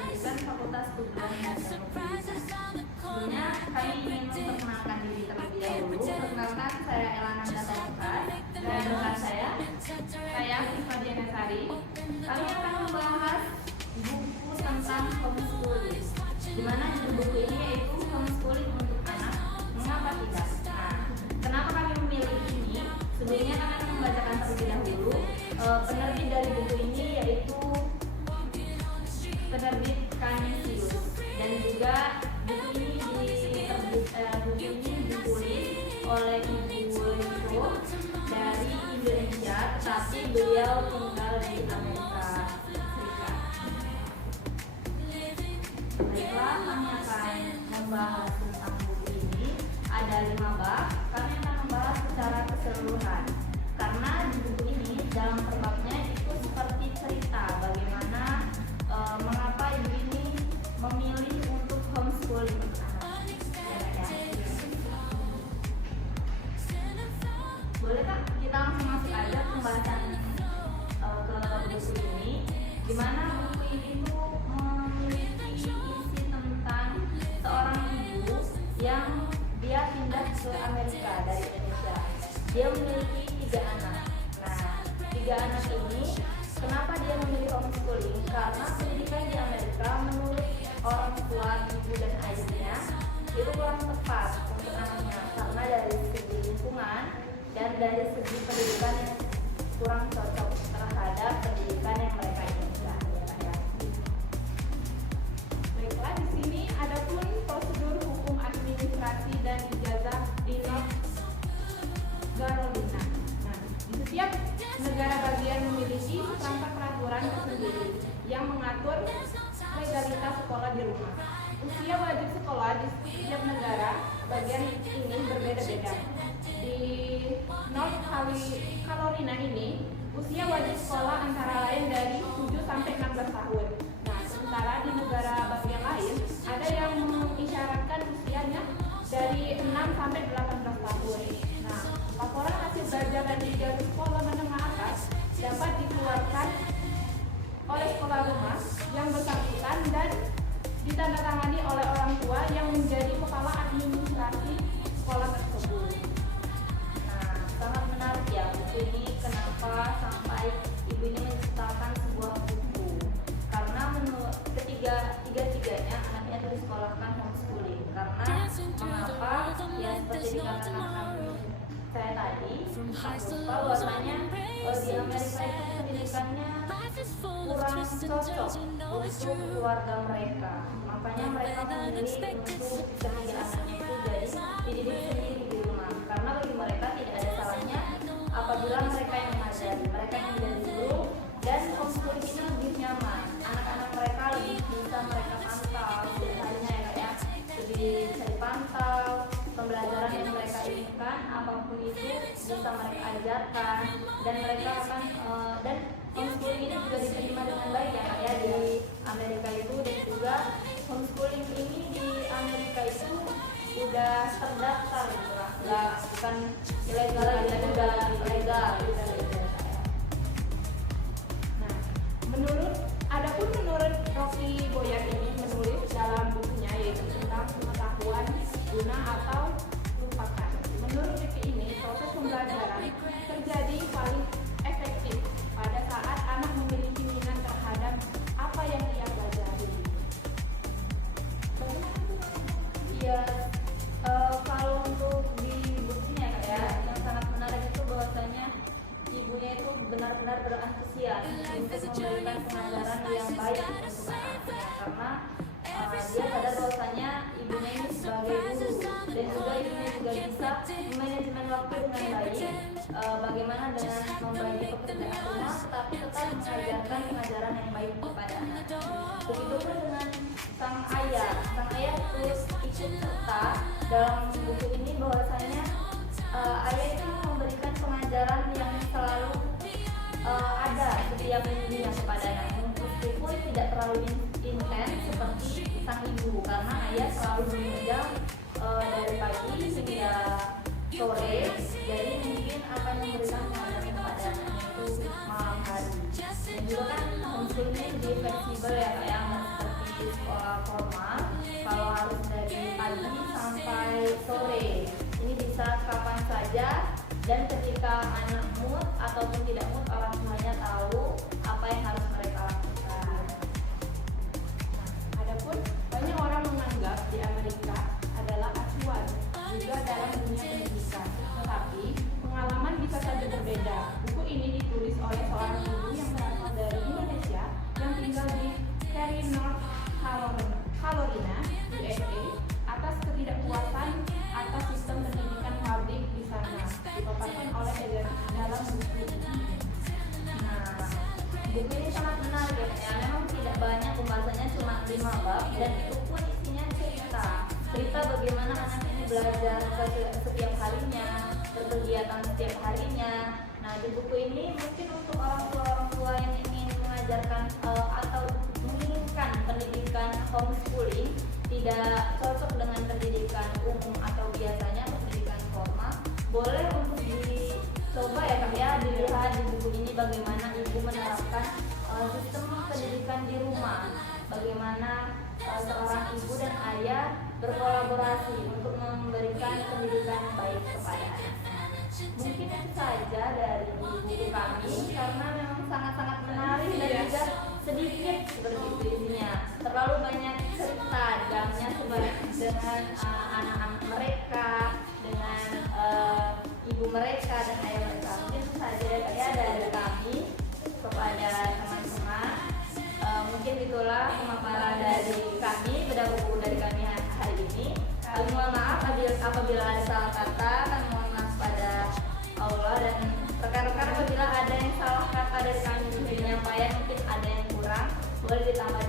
Pendidikan Fakultas Kedokteran dan Teknologi. Sebelumnya kami ingin memperkenalkan diri terlebih dahulu. Perkenalkan, saya Elananda Taufiqah dan rekan saya Iva Dianasari. Kami akan membahas buku tentang homeschooling, di mana judul buku ini yaitu Homeschooling untuk Anak, Mengapa Tidak? Nah, kenapa kami memilih ini? Sebelumnya kami akan membacakan terlebih dahulu. Penerbit dari buku ini yaitu penerbit Canisius, dan juga buku ini ditulis oleh Ibu Leko dari Indonesia, tetapi beliau tinggal di Amerika Serikat. Baiklah, kami akan membahas tentang buku ini. Ada 5 bab. Kami akan membahas secara keseluruhan, karena di buku ini dalam per babnya itu seperti cerita bagaimana mengapa ibu ini memilih untuk homeschooling anak. Boleh Kak, kita langsung masuk aja pembahasan ke buku ini, di mana buku ini tuh memiliki isi tentang seorang ibu yang dia pindah ke Amerika dari Indonesia. Dia memiliki 3 anak. Nah, 3 anak ini, kenapa dia memilih homeschooling? Karena pendidikan di Amerika menurut orang tua ibu dan ayahnya itu kurang tepat untuk anaknya, karena dari segi lingkungan dan dari segi pendidikan yang kurang cocok terhadap pendidikan yang mereka inginkan. Baiklah, di sini ada pun prosedur hukum administrasi dan ijazah di North Carolina. Nah, di setiap negara bagian memiliki seperangkat peraturan tersendiri yang mengatur legalitas sekolah di rumah. Usia wajib sekolah di setiap negara bagian ini berbeda-beda. Di North Carolina ini, usia wajib sekolah antara lain dari 7 sampai 16 tahun. Nah, sementara di negara bagian lain ada yang mengisyaratkan usianya dari 6 sampai 18 tahun. Nah, laporan hasil belajar dan ijazah sekolah menengah atas dapat dikeluarkan oleh sekolah rumah yang bersangkutan dan ditandatangani oleh orang tua yang menjadi kepala administrasi sekolah tersebut. Nah, sangat menarik ya buku ini. Kenapa sampai ibu ini menciptakan sebuah buku? Karena menurut tiga-tiganya anaknya itu disekolahkan homeschooling. Karena mengapa? Ya seperti dikatakan saya tadi, lupa bahwasanya di Amerika itu pendidikannya kurang cocok untuk keluarga mereka. Makanya mereka memilih untuk ketiga anaknya itu jadi dididik sendiri di rumah. Karena bagi mereka tidak ada salahnya apabila mereka yang mengajari, mereka yang menjadi guru, dan homeschooling ini lebih nyaman. Anak-anak mereka lebih bisa mereka pantau setiap harinya ya Kak ya. Lebih bisa dipantau, pembelajaran yang mereka inginkan apapun itu bisa mereka ajarkan, dan mereka akan dan homeschooling ini juga diterima dengan baik ya Kak ya di Amerika itu. Dan juga homeschooling ini di Amerika itu udah terdaftar gitu lah, bukan ilegal lagi, udah legal gitu. Nah, menurut Rocky Boyan ini menulis dalam bukunya yaitu tentang pengetahuan guna atau lupakan. Menurut Rocky ini, proses pembelajaran terjadi paling efektif pada saat anak memiliki minat terhadap apa yang ia pelajari. Iya, kalau untuk di bukunya ya Kak ya, yang sangat menarik itu bahwasanya ibunya itu benar-benar berantusias untuk memberikan pengajaran yang baik untuk anaknya, karena dia sadar bahwasanya ibunya ini sebagai guru, dan juga ibunya juga bisa manajemen waktu dengan baik, bagaimana dengan membagi pekerjaan rumah tetapi tetap mengajarkan pengajaran yang baik kepada anak. Begitupun dengan sang ayah terus ikut serta dalam buku ini bahwasanya ayah itu memberikan pengajaran yang selalu ada setiap minggunya kepada anaknya, meskipun tidak terlalu intens seperti sang ibu, karena ayah selalu bekerja dari pagi hingga sore, jadi mungkin akan memberikan pengajaran kepada anaknya itu malam hari. Dan juga kan homeschooling ini lebih fleksibel ya Kak, yang seperti Dan ketika anak mood ataupun tidak mood, orang tuanya tahu apa yang harus mereka lakukan. Adapun banyak orang menganggap di Amerika adalah acuan juga dalam dunia pendidikan, tetapi pengalaman bisa saja berbeda. Buku ini ditulis oleh seorang ibu yang berasal dari Indonesia yang tinggal di Cary, North Carolina, USA, atas ketidakpuasan atas sistem pendidikan publik di sana, dipaparkan oleh dalam buku ini. Nah, buku ini sangat menarik ya. Memang tidak banyak pembahasannya, cuma 5 bab, dan itu pun isinya cerita bagaimana anak ini belajar setiap harinya, berkegiatan setiap harinya. Nah, di buku ini mungkin untuk orang tua yang ingin mengajarkan atau menginginkan pendidikan homeschooling, tidak cocok dengan pendidikan umum atau biasanya pendidikan formal, boleh untuk dicoba ya Kak ya, dilihat di buku ini bagaimana ibu menerapkan sistem pendidikan di rumah, bagaimana seorang ibu dan ayah berkolaborasi untuk memberikan pendidikan baik kepada anaknya. Mungkin itu saja dari buku kami, karena memang sangat-sangat menarik dan juga sedikit seperti itu isinya. Terlalu banyak cerita dalamnya dengan anak-anak mereka, dengan ibu mereka dan ayah mereka. Mungkin itu saja ya dari kami kepada teman-teman. Mungkin itulah pemaparan dari kami, bedah buku dari kami hari ini. Kami mohon maaf apabila ada salah kata, kami mohon maaf pada Allah, dan rekan-rekan apabila ada yang salah kata dari kami di penyampaian, mungkin ada yang kurang, boleh ditambah